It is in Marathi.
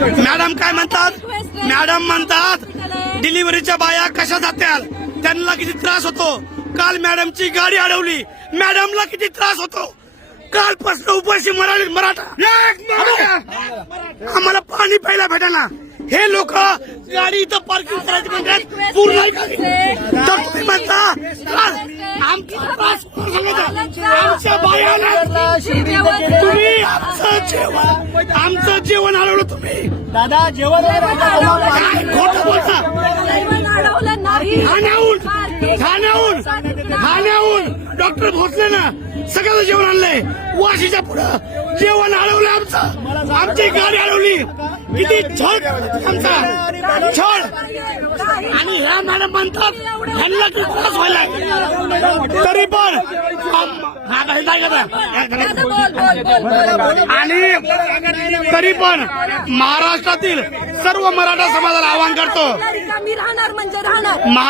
मॅडम काय म्हणतात? मॅडम म्हणतात डिलिव्हरीच्या बाया कशा जात्याल? त्यांना किती त्रास होतो. काल मॅडमची गाडी अडवली. मॅडमला किती त्रास होतो. कालपासून उपाशी मराठी मराठा. आम्हाला पाणी प्यायला भेटाना. हे लोक गाडी इथं पार्किंग करायची म्हणतात. पूर्ण. तर तुम्ही म्हणता आमचा त्रास? आमच्या बायाला आमचं जेवण. आमचं जेवण हरवलं तुम्ही. दादा जेवण. काय खोटं बोलता? ठाण्याहून ठाण्याहून ठाण्याहून डॉक्टर भोसले ना सगळं जेवण आणलंय. वाशीच्या पुढं. जेवण अडवलं आमचं. आमची गाडी अडवली किती छळ आमचा. छळ. आणि ह्या मॅडम म्हणतात ह्यांना त्रास व्हायला तरी पण आणि तरी पण महाराष्ट्रातील सर्व मराठा समाजाला आवाहन करतो. मी राहणार म्हणजे राहणार.